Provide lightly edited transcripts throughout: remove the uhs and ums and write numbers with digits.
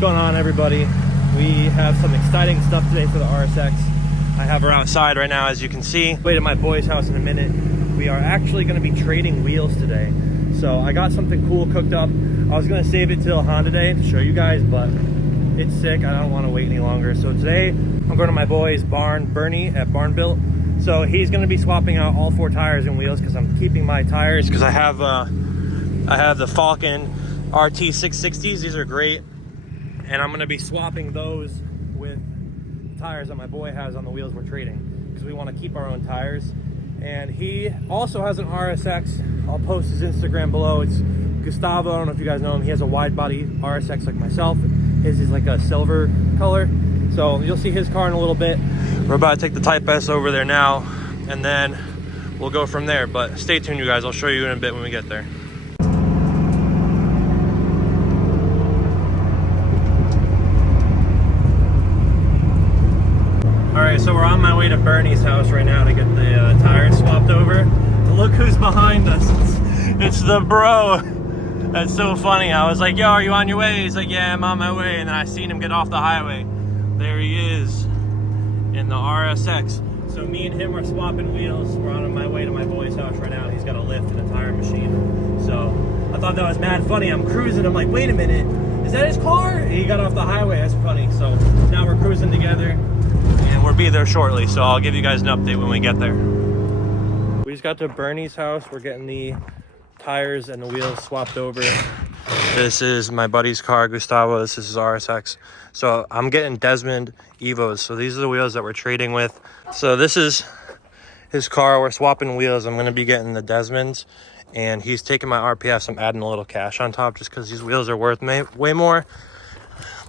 going on, everybody? We have some exciting stuff today for the RSX. I have her outside right now, as you can see. Wait at my boy's house in a minute. We are actually going to be trading wheels today. So I got something cool cooked up. I was going to save it till Honda Day to show you guys, but it's sick. I don't want to wait any longer. So today I'm going to my boy's barn, Bernie at Barn Built. So he's going to be swapping out all 4 tires and wheels because I'm keeping my tires because I have the Falcon RT 660s. These are great. And I'm going to be swapping those with tires that my boy has on the wheels we're trading because we want to keep our own tires. And he also has an RSX. I'll post his Instagram below. It's Gustavo. I don't know if you guys know him. He has a wide body RSX like myself. His is like a silver color. So you'll see his car in a little bit. We're about to take the Type S over there now, and then we'll go from there. But stay tuned, you guys. I'll show you in a bit when we get there. All right, so we're on my way to Bernie's house right now to get the tires swapped over. Look who's behind us. It's the bro. That's so funny. I was like, yo, are you on your way? He's like, yeah, I'm on my way. And then I seen him get off the highway. There he is in the RSX. So me and him are swapping wheels. We're on my way to my boy's house right now. He's got a lift and a tire machine. So I thought that was mad funny. I'm cruising. I'm like, wait a minute. Is that his car? And he got off the highway. That's funny. So now we're cruising together. And we'll be there shortly. So I'll give you guys an update when we get there. We just got to Bernie's house. We're getting the tires and the wheels swapped over. This is my buddy's car, Gustavo. This is his RSX. So I'm getting Desmond Evos. So these are the wheels that we're trading with. So this is his car. We're swapping wheels. I'm going to be getting the Desmonds. And he's taking my RPFs. I'm adding a little cash on top just because these wheels are worth way more.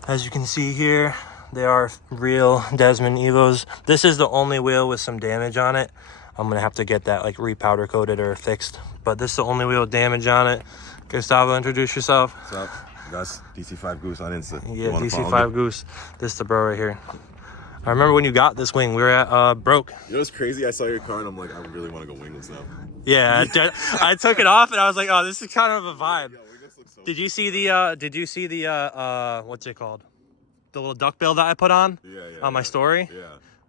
As you can see here, they are real Desmond Evos. This is the only wheel with some damage on it. I'm going to have to get that like repowder coated or fixed. But this is the only wheel with damage on it. Gustavo, introduce yourself. What's up? That's DC5 Goose on Insta. Yeah, DC5 Goose. This is the bro right here. I remember when you got this wing, we were at Broke. You know what's crazy? I saw your car and I'm like, I really want to go wingless now. Yeah, I took it off and I was like, oh, this is kind of a vibe. Yeah, wingless looks so Did you see the what's it called? The little duckbill that I put on? Yeah, on my story? Yeah.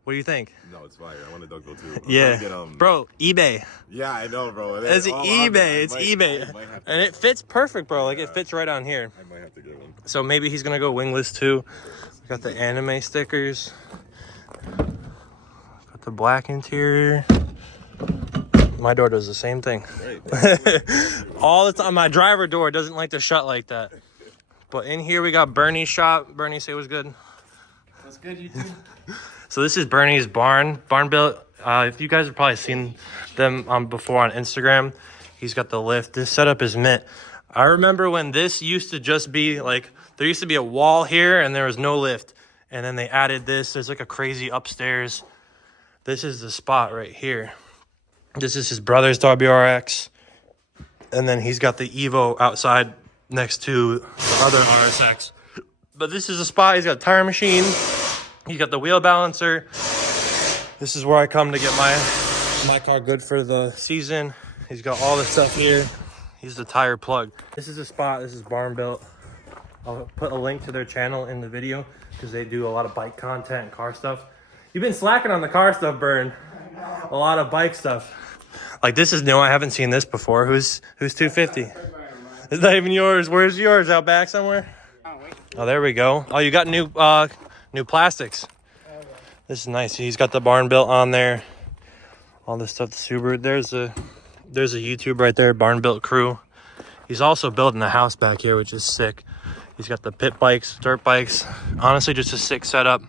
What do you think? No, it's fire. I want a duckbill too. Yeah. Bro, eBay. Yeah, I know, bro. It's eBay. It's eBay. And it fits perfect, bro. Like, it fits right on here. I might have to get one. So maybe he's going to go wingless too. Got the anime stickers. Got the black interior. My door does the same thing. All the time. My driver door doesn't like to shut like that. But in here we got Bernie's shop. Bernie, say what's good. What's good, YouTube? So this is Bernie's Barn Built. If you guys have probably seen them before on Instagram, he's got the lift. This setup is mint. I remember when this used to just be like, there used to be a wall here and there was no lift. And then they added this. There's like a crazy upstairs. This is the spot right here. This is his brother's WRX. And then he's got the Evo outside next to the other RSX. But this is a spot. He's got a tire machine. He's got the wheel balancer. This is where I come to get my car good for the season. He's got all this stuff here. He's the tire plug. This is a spot. This is Barn Built. I'll put a link to their channel in the video because they do a lot of bike content and car stuff. You've been slacking on the car stuff, Bern. A lot of bike stuff. Like, this is new. I haven't seen this before. Who's 250? It's not even yours. Where's yours? Out back somewhere? Oh, there we go. Oh, you got new plastics. This is nice. He's got the Barn Built on there. All this stuff, the Subaru. There's a YouTube right there, Barn Built crew. He's also building a house back here, which is sick. He's got the pit bikes, dirt bikes. Honestly, just a sick setup.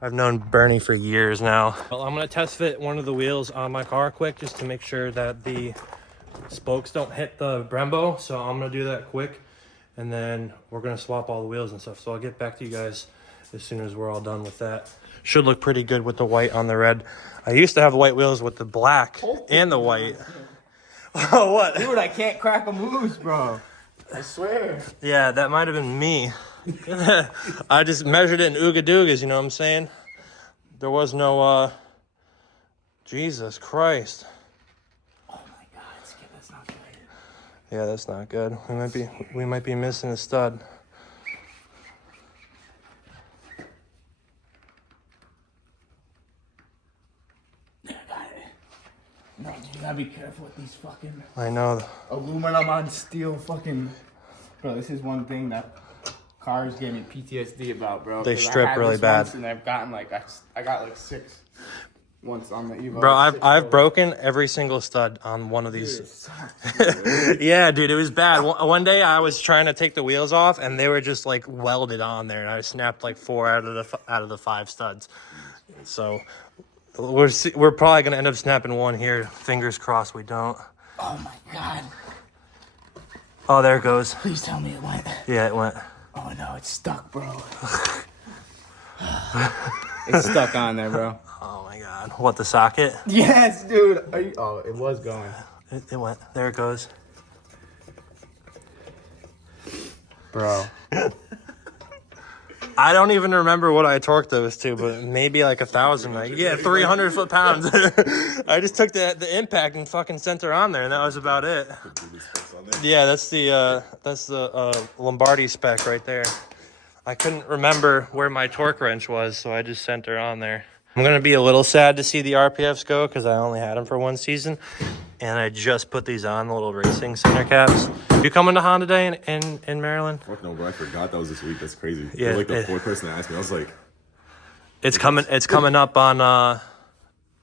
I've known Bernie for years now. Well, I'm gonna test fit one of the wheels on my car quick just to make sure that the spokes don't hit the Brembo. So I'm gonna do that quick. And then we're gonna swap all the wheels and stuff. So I'll get back to you guys as soon as we're all done with that. Should look pretty good with the white on the red. I used to have white wheels with the black and the white. Oh, what? Dude, I can't crack them loose, bro. I swear. Yeah, that might have been me. I just measured it in Ooga Doogas, you know what I'm saying? There was no, Jesus Christ. Oh my God, Skip, that's not good. Yeah, that's not good. We might be missing a stud. No, dude, you gotta be careful with these fucking I know. aluminum on steel fucking. Bro, this is one thing that cars gave me PTSD about, bro. They 'Cause strip I had really this bad. once and I've gotten like I got like 6 once on the Evo. Bro, 6 I've total. broken every single stud on one of Dude, these. it sucks. Yeah, dude, it was bad. One day I was trying to take the wheels off, and they were just like welded on there, and I snapped like 4 out of the 5 studs. So we're probably gonna end up snapping one here. Fingers crossed we don't. Oh my god. Oh, there it goes. Please tell me it went. Yeah, it went. Oh no, it's stuck, bro. It's stuck on there, bro. Oh my god. What, the socket? Yes, dude. Oh, it was going. It went. There it goes. Bro. I don't even remember what I torqued those to, but maybe like 1,000. Like, yeah, 300 foot-pounds. I just took the impact and fucking sent her on there, and that was about it. Yeah, that's the Lombardi spec right there. I couldn't remember where my torque wrench was, so I just sent her on there. I'm gonna be a little sad to see the RPFs go because I only had them for 1 season, and I just put these on, the little racing center caps. You coming to Honda Day in Maryland? Fuck no, bro. I forgot that was this week. That's crazy. Yeah, You're like the 4th person that asked me. I was like, It's coming up on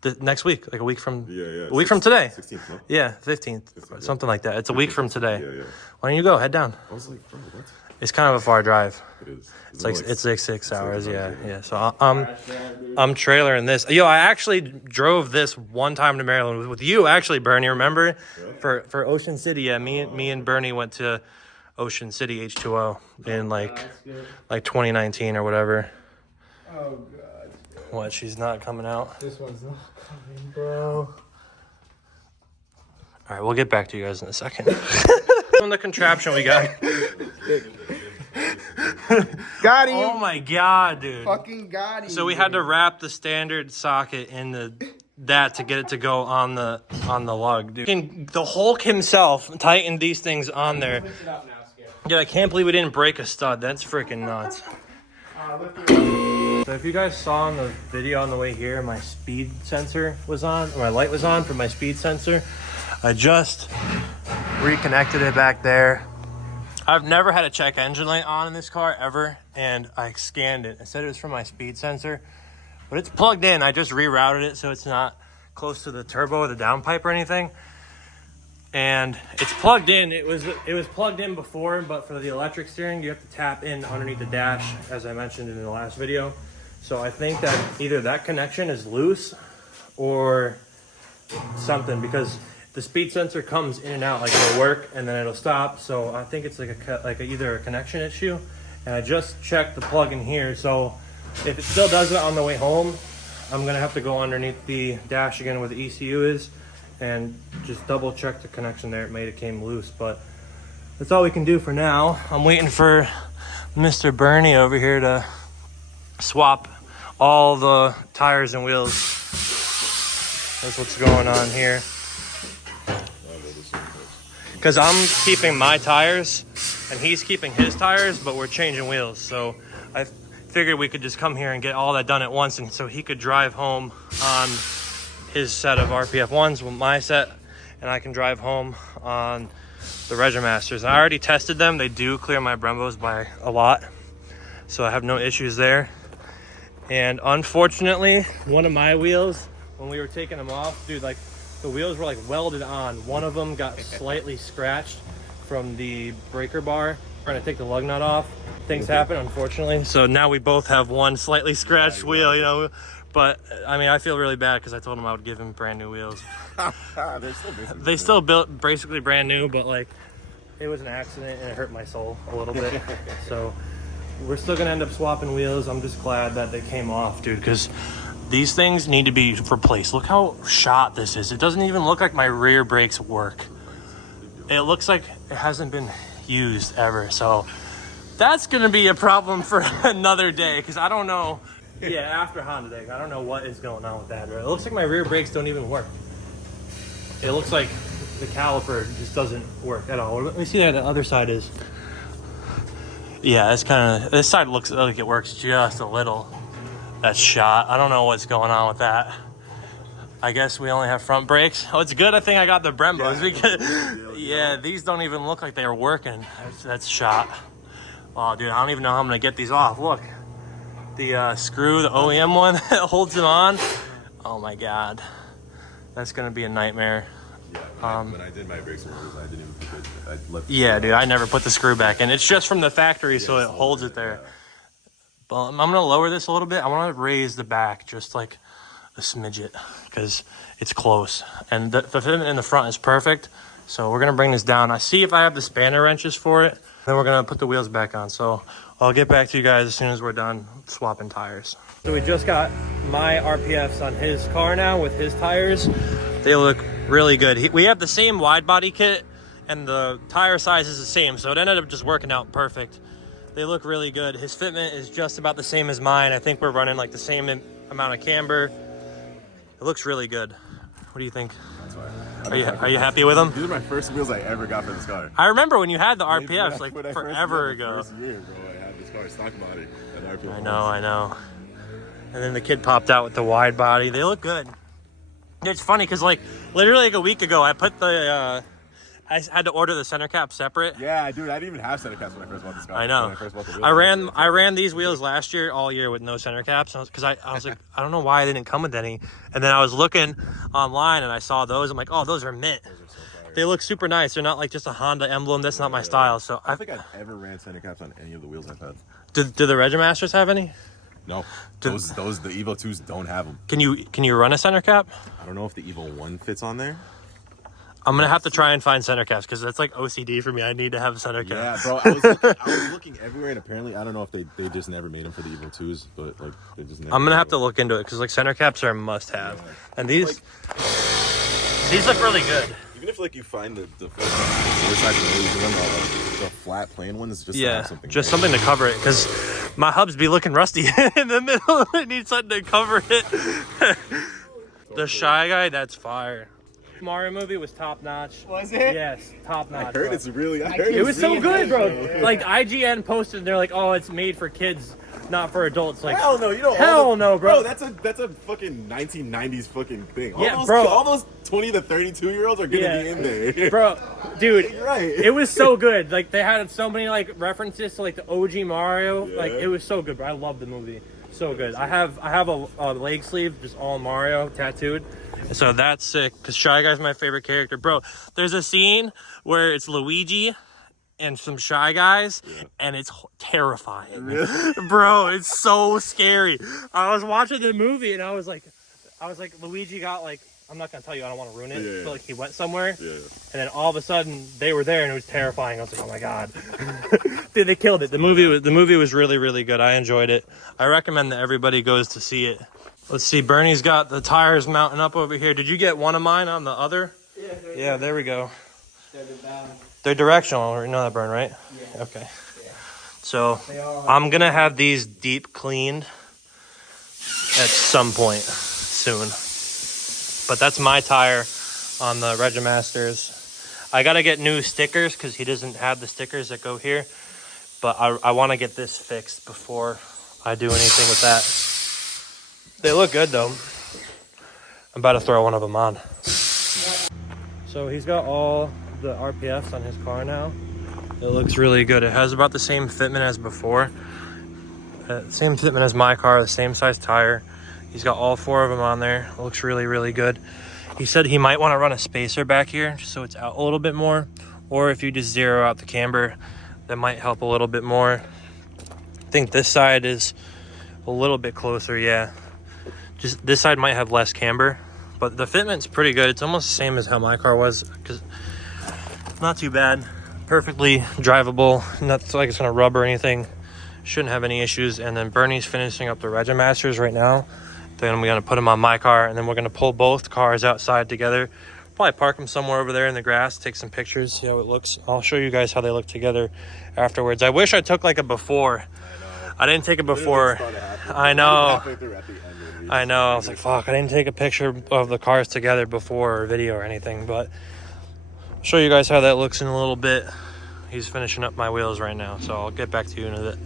the next week, like a week from yeah. a week from today. 16th, no? Yeah, 15th, something like that. It's a week from today. Yeah. Why don't you go? Head down. I was like, bro, what? It's kind of a far drive. It is. It's like 6 hours. hours, Yeah. So I'm trailering this. Yo, I actually drove this one time to Maryland with you, actually, Bernie. Remember, for Ocean City. Yeah, me and Bernie went to Ocean City H2O in like 2019 or whatever. Oh god. What? She's not coming out. This one's not coming, bro. All right, we'll get back to you guys in a second. On the contraption we got. Got him. Oh my god, dude. Fucking got him. So we had to wrap the standard socket in that to get it to go on the lug, dude. The Hulk himself tightened these things on there. Lift it up now, Skip. Dude, I can't believe we didn't break a stud. That's freaking nuts. Lift it up. So if you guys saw in the video on the way here, my speed sensor was on, or my light was on for my speed sensor. I just reconnected it back there. I've never had a check engine light on in this car ever, and I scanned it. It said it was from my speed sensor, but it's plugged in. I just rerouted it so it's not close to the turbo or the downpipe or anything. And it's plugged in. It was plugged in before, but for the electric steering, you have to tap in underneath the dash, as I mentioned in the last video. So I think that either that connection is loose or something, because the speed sensor comes in and out, like it'll work and then it'll stop. So I think it's like either a connection issue. And I just checked the plug in here. So if it still does it on the way home, I'm gonna have to go underneath the dash again where the ECU is and just double check the connection there. It came loose, but that's all we can do for now. I'm waiting for Mr. Bernie over here to swap all the tires and wheels. That's what's going on here. Because I'm keeping my tires and he's keeping his tires, but we're changing wheels. So I figured we could just come here and get all that done at once, and so he could drive home on his set of RPF 1s with my set, and I can drive home on the Regimasters. I already tested them. They do clear my Brembos by a lot, so I have no issues there. And unfortunately, one of my wheels, when we were taking them off, dude, like the wheels were like welded on. One of them got slightly scratched from the breaker bar. Trying to take the lug nut off. Things happen, unfortunately. So now we both have one slightly scratched wheel, you know. But I mean, I feel really bad because I told him I would give him brand new wheels. They still built basically brand new, but like it was an accident and it hurt my soul a little bit. So we're still gonna end up swapping wheels. I'm just glad that they came off, dude, because these things need to be replaced. Look how shot this is. It doesn't even look like my rear brakes work. It looks like it hasn't been used ever. So that's gonna be a problem for another day, because I don't know. Yeah, after Honda Day, I don't know what is going on with that. It looks like my rear brakes don't even work. It looks like the caliper just doesn't work at all. Let me see how the other side is. Yeah, it's kind of, this side looks like it works just a little. That's shot. I don't know what's going on with that. I guess we only have front brakes. Oh, it's good. I think I got the Brembos because yeah, these don't even look like they are working. That's shot. Oh, dude, I don't even know how I'm gonna get these off. Look, the screw, the OEM one that holds them on. Oh my God, that's gonna be a nightmare. Yeah, when I did my brakes removals, I didn't even put it. I left. Yeah, dude, I never put the screw back in. It's just from the factory, so it holds it there. Yeah. But I'm gonna lower this a little bit. I want to raise the back just like a smidget because it's close, and the fitment in the front is perfect. So we're gonna bring this down. I see if I have the spanner wrenches for it. Then we're gonna put the wheels back on. So I'll get back to you guys as soon as we're done swapping tires. So we just got my RPFs on his car now with his tires. They look really good. We have the same wide body kit and the tire size is the same, so it ended up just working out perfect. They look really good. His fitment is just about the same as mine. I think we're running like the same amount of camber. It looks really good. What do you think? Are you happy with them? These are my first wheels I ever got for this car. I remember when you had the RPFs like forever ago. First year, bro, I had this car stock body. I know. And then the kid popped out with the wide body. They look good. It's funny because like literally like a week ago, I put the I had to order the center cap separate. Yeah, dude, I didn't even have center caps when I first bought this car. I know. When I first bought the wheels. I ran these wheels last year, all year with no center caps, because I was like, I don't know why they didn't come with any. And then I was looking online and I saw those. I'm like, oh, those are mint. Those are so fire. They look super nice. They're not like just a Honda emblem. That's not my style. So I don't think I've ever ran center caps on any of the wheels I've had. Do the Regimasters have any? No, those the Evo 2s don't have them. Can you run a center cap? I don't know if the Evo 1 fits on there. I'm gonna have to try and find center caps because that's like OCD for me. I need to have a center cap. Yeah, bro. I was looking everywhere, and apparently, I don't know if they just never made them for the Evo 2s, but like they just never. I'm gonna have to look into it because like center caps are a must-have, and these look really good. Even if like you find the side of the flat plain ones, just to have something just something to cover it because my hubs be looking rusty in the middle. I need something to cover it. The Shy Guy, that's fire. Mario movie was top notch. Was it? Yes, top notch. I heard bro. it's really. It was so good, bro. Like IGN posted, and they're like, "Oh, it's made for kids, not for adults." Like, hell no, you know. Hell no, bro. That's a fucking 1990s fucking thing. All those 20 to 32-year-olds are gonna be in there, bro. Dude, You're right. It was so good. Like they had so many like references to like the OG Mario. Yeah. Like it was so good, bro. I love the movie. So good. I have a leg sleeve just all Mario tattooed. So that's sick because Shy Guy's my favorite character, bro. There's a scene where it's Luigi and some Shy Guys, and it's terrifying, bro. It's so scary. I was watching the movie and I was like, Luigi got like, I'm not gonna tell you, I don't want to ruin it. But like he went somewhere, and then all of a sudden they were there and it was terrifying. I was like, oh my god, dude, they killed it. The movie was really, really good. I enjoyed it. I recommend that everybody goes to see it. Let's see, Bernie's got the tires mounting up over here. Did you get one of mine on the other? Yeah, there we go. They're directional. You know that, Bern, right? Yeah. Okay. Yeah. So I'm going to have these deep cleaned at some point soon. But that's my tire on the Regimasters. I got to get new stickers because he doesn't have the stickers that go here. But I want to get this fixed before I do anything with that. They look good though. I'm about to throw one of them on. So he's got all the RPFs on his car now. It looks really good. It has about the same fitment as before. Same fitment as my car, the same size tire. He's got all 4 of them on there. It looks really, really good. He said he might want to run a spacer back here just so it's out a little bit more. Or if you just zero out the camber, that might help a little bit more. I think this side is a little bit closer, yeah. Just this side might have less camber, but the fitment's pretty good. It's almost the same as how my car was, because not too bad. Perfectly drivable, not like it's gonna rub or anything. Shouldn't have any issues. And then Bernie's finishing up the Regimasters right now. Then we're gonna put them on my car, and then we're gonna pull both cars outside together. Probably park them somewhere over there in the grass, take some pictures, see how it looks. I'll show you guys how they look together afterwards. I wish I took like a before. I didn't take a before. I know. I know. I was like, fuck, I didn't take a picture of the cars together before or video or anything, but I'll show you guys how that looks in a little bit. He's finishing up my wheels right now, so I'll get back to you in a bit.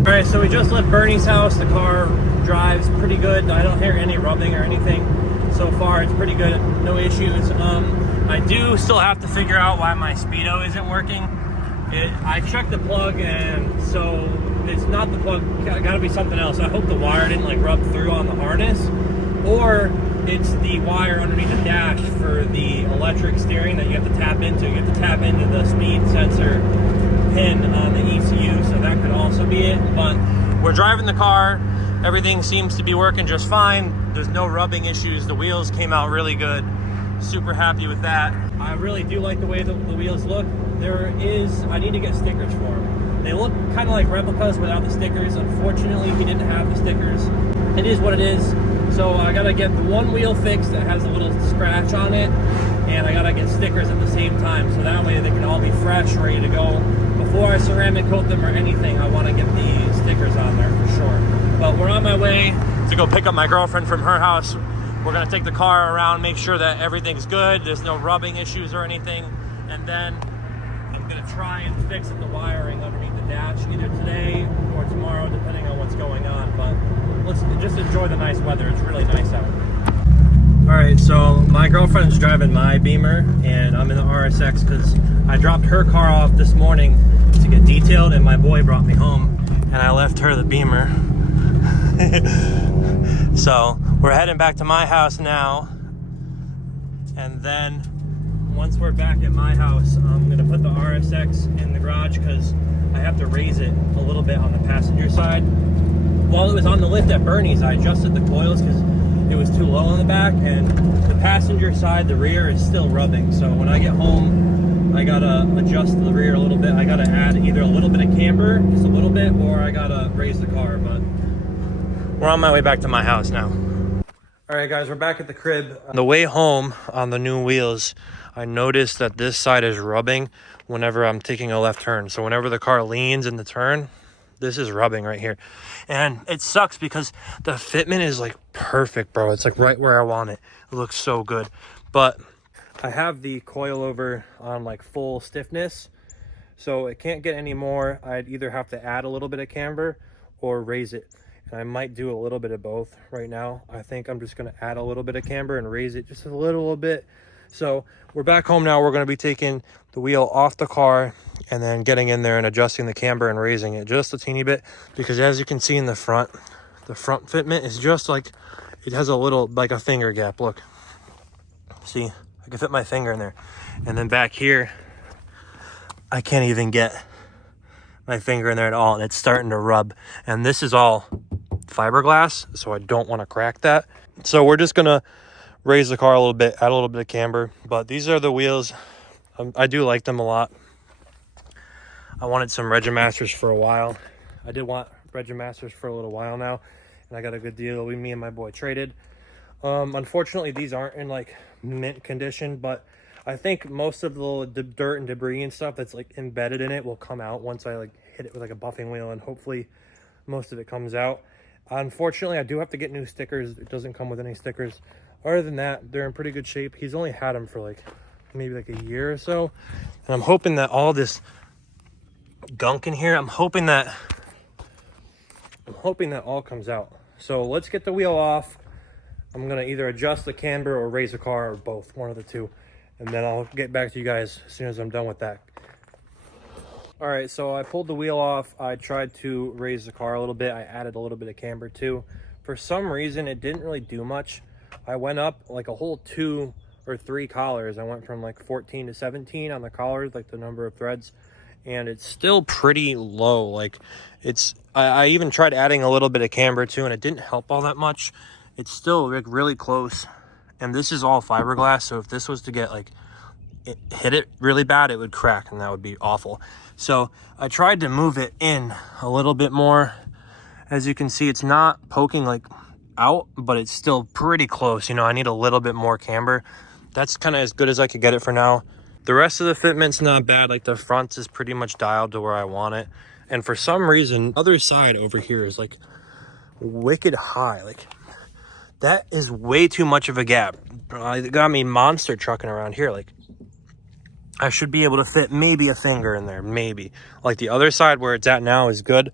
All right, so we just left Bernie's house. The car drives pretty good. I don't hear any rubbing or anything so far. It's pretty good, no issues. I do still have to figure out why my speedo isn't working. I checked the plug, and so it's not the plug. Got to be something else. I hope the wire didn't like rub through on the harness, or it's the wire underneath the dash for the electric steering that you have to tap into. You have to tap into the speed sensor pin on the ECU, so that could also be it. But we're driving the car. Everything seems to be working just fine. There's no rubbing issues. The wheels came out really good. Super happy with that. I really do like the way the wheels look. I need to get stickers for them. They look kind of like replicas without the stickers. Unfortunately, we didn't have the stickers. It is what it is. So I gotta get the one wheel fixed that has a little scratch on it, and I gotta get stickers at the same time, so that way they can all be fresh, ready to go. Before I ceramic coat them or anything, I want to get the stickers on there for sure. But we're on my way to go pick up my girlfriend from her house. We're gonna take the car around, make sure that everything's good, there's no rubbing issues or anything, and then I'm gonna try and fix the wiring underneath the dash either today or tomorrow, depending on what's going on. But let's just enjoy the nice weather. It's really nice out. All right, so my girlfriend's driving my Beamer, and I'm in the RSX because I dropped her car off this morning to get detailed, and my boy brought me home, and I left her the Beamer. So we're heading back to my house now, and then once we're back at my house, I'm gonna put the RSX in the garage because I have to raise it a little bit on the passenger side. While it was on the lift at Bernie's, I adjusted the coils because it was too low on the back, and the passenger side, the rear is still rubbing. So when I get home, I gotta adjust the rear a little bit. I gotta add either a little bit of camber, just a little bit, or I gotta raise the car. But we're on my way back to my house now. All right, guys, we're back at the crib. On the way home on the new wheels, I noticed that this side is rubbing whenever I'm taking a left turn. So whenever the car leans in the turn, this is rubbing right here. And it sucks because the fitment is like perfect, bro. It's like right where I want it. It looks so good. But I have the coilover on like full stiffness, so it can't get any more. I'd either have to add a little bit of camber or raise it. And I might do a little bit of both right now. I think I'm just gonna add a little bit of camber and raise it just a little bit. So we're back home now. We're gonna be taking the wheel off the car and then getting in there and adjusting the camber and raising it just a teeny bit, because as you can see in the front fitment is just like, it has a little, like a finger gap. Look, see, I can fit my finger in there. And then back here, I can't even get my finger in there at all, and it's starting to rub. And this is all fiberglass, so I don't want to crack that. So we're just gonna raise the car a little bit, add a little bit of camber. But these are the wheels. I do like them a lot. I wanted some Regimasters for a while. I did want Regimasters for a little while now, and I got a good deal. Me and my boy traded. Unfortunately, these aren't in like mint condition, but I think most of the dirt and debris and stuff that's like embedded in it will come out once I like hit it with like a buffing wheel, and hopefully most of it comes out. Unfortunately, I do have to get new stickers. It doesn't come with any stickers. Other than that, they're in pretty good shape. He's only had them for like maybe like a year or so, and I'm hoping that all this gunk in here, I'm hoping that all comes out. So let's get the wheel off. I'm gonna either adjust the camber or raise the car, or both, one of the two, and then I'll get back to you guys as soon as I'm done with that. All right, so I pulled the wheel off. I tried to raise the car a little bit. I added a little bit of camber too. For some reason, it didn't really do much. I went up like a whole 2 or 3 collars. I went from like 14 to 17 on the collars, like the number of threads, and it's still pretty low. Like I even tried adding a little bit of camber too, and it didn't help all that much. It's still like really close, and this is all fiberglass, so if this was to get like hit it really bad, it would crack, and that would be awful. So I tried to move it in a little bit more. As you can see, it's not poking like out, but it's still pretty close. You know, I need a little bit more camber. That's kind of as good as I could get it for now. The rest of the fitment's not bad. Like the front is pretty much dialed to where I want it, and for some reason other side over here is like wicked high. Like that is way too much of a gap. It got me monster trucking around here. Like I should be able to fit maybe a finger in there, maybe. Like the other side where it's at now is good,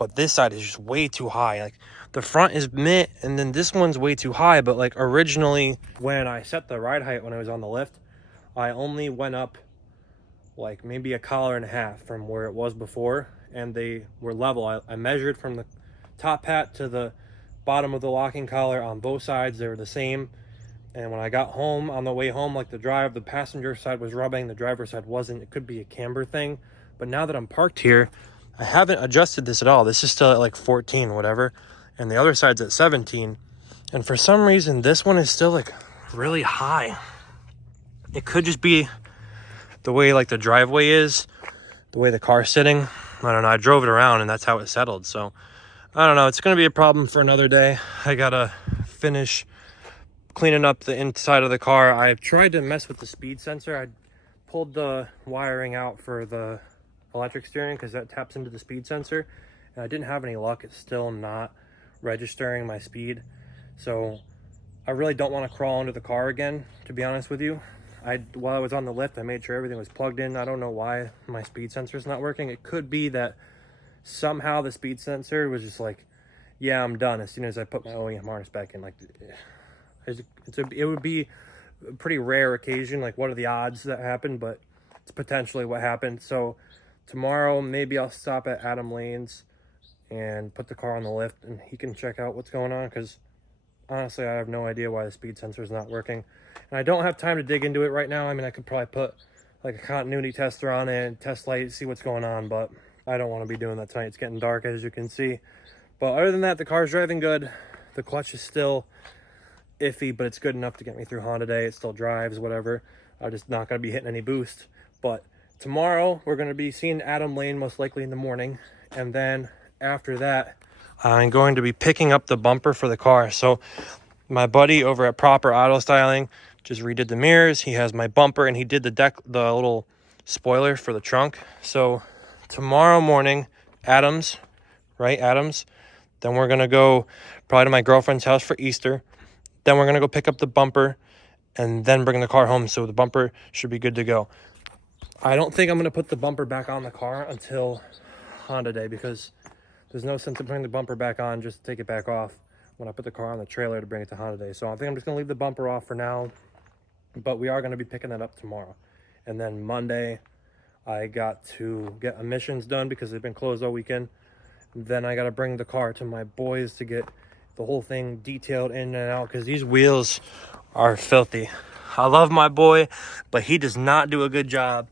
but this side is just way too high. Like the front is mid, and then this one's way too high. But like originally when I set the ride height when I was on the lift, I only went up like maybe a collar and a half from where it was before, and they were level. I measured from the top hat to the bottom of the locking collar on both sides. They were the same. And when I got home, on the way home, like the passenger side was rubbing, the driver's side wasn't. It could be a camber thing. But now that I'm parked here, I haven't adjusted this at all. This is still at like 14, whatever. And the other side's at 17. And for some reason, this one is still like really high. It could just be the way like the driveway is, the way the car's sitting. I don't know. I drove it around and that's how it settled. So I don't know. It's going to be a problem for another day. I got to finish cleaning up the inside of the car. I tried to mess with the speed sensor. I pulled the wiring out for the electric steering because that taps into the speed sensor, and I didn't have any luck. It's still not registering my speed. So I really don't want to crawl into the car again, to be honest with you. While I was on the lift, I made sure everything was plugged in. I don't know why my speed sensor is not working. It could be that somehow the speed sensor was just like, yeah, I'm done as soon as I put my OEM harness back in. Like, it would be a pretty rare occasion. Like, what are the odds that happened? But it's potentially what happened. So tomorrow, maybe I'll stop at Adam Lane's and put the car on the lift, and he can check out what's going on, because honestly, I have no idea why the speed sensor is not working. And I don't have time to dig into it right now. I mean, I could probably put like a continuity tester on it and test light, see what's going on, but I don't want to be doing that tonight. It's getting dark, as you can see. But other than that, the car's driving good. The clutch is still iffy, but it's good enough to get me through Honda Day. It still drives, whatever. I'm just not going to be hitting any boost. But tomorrow, we're going to be seeing Adam Lane most likely in the morning. And then after that, I'm going to be picking up the bumper for the car. So my buddy over at Proper Auto Styling just redid the mirrors. He has my bumper, and he did the little spoiler for the trunk. So tomorrow morning, Adams, then we're going to go probably to my girlfriend's house for Easter. Then we're going to go pick up the bumper and then bring the car home. So the bumper should be good to go. I don't think I'm going to put the bumper back on the car until Honda Day, because there's no sense in putting the bumper back on just to take it back off when I put the car on the trailer to bring it to Honda Day. So I think I'm just going to leave the bumper off for now, but we are going to be picking that up tomorrow. And then Monday, I got to get emissions done because they've been closed all weekend. Then I got to bring the car to my boys to get the whole thing detailed in and out, because these wheels are filthy. I love my boy, but he does not do a good job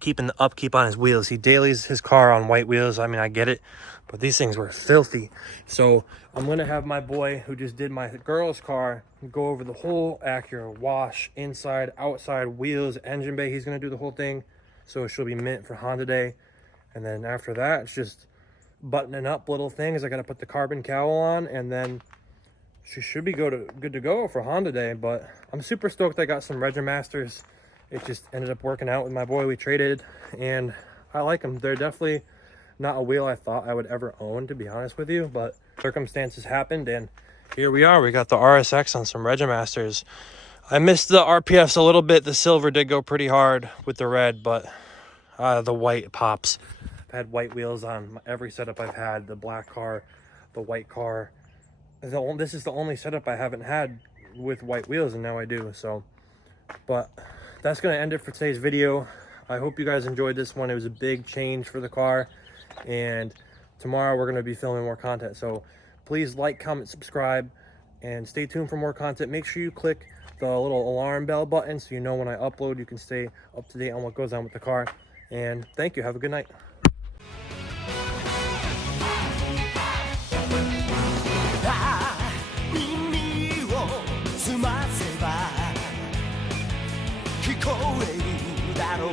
keeping the upkeep on his wheels. He dailies his car on white wheels. I mean, I get it, but these things were filthy. So I'm going to have my boy, who just did my girl's car, go over the whole Acura, wash inside, outside, wheels, engine bay. He's going to do the whole thing, so she'll be mint for Honda Day. And then after that, it's just buttoning up little things. I got to put the carbon cowl on, and then she should be good to go for Honda Day. But I'm super stoked. I got some Regimasters. It just ended up working out with my boy. We traded, and I like them. They're definitely not a wheel I thought I would ever own, to be honest with you, but circumstances happened, and here we are. We got the RSX on some Regimasters. I missed the RPFs a little bit. The silver did go pretty hard with the red, but the white pops. I've had white wheels on every setup I've had. The black car, the white car. This is the only setup I haven't had with white wheels, and now I do. So, but that's going to end it for today's video. I hope you guys enjoyed this one. It was a big change for the car, and tomorrow we're going to be filming more content. So please like, comment, subscribe, and stay tuned for more content. Make sure you click the little alarm bell button so you know when I upload. You can stay up to date on what goes on with the car. And thank you. Have a good night.聞こえるだろう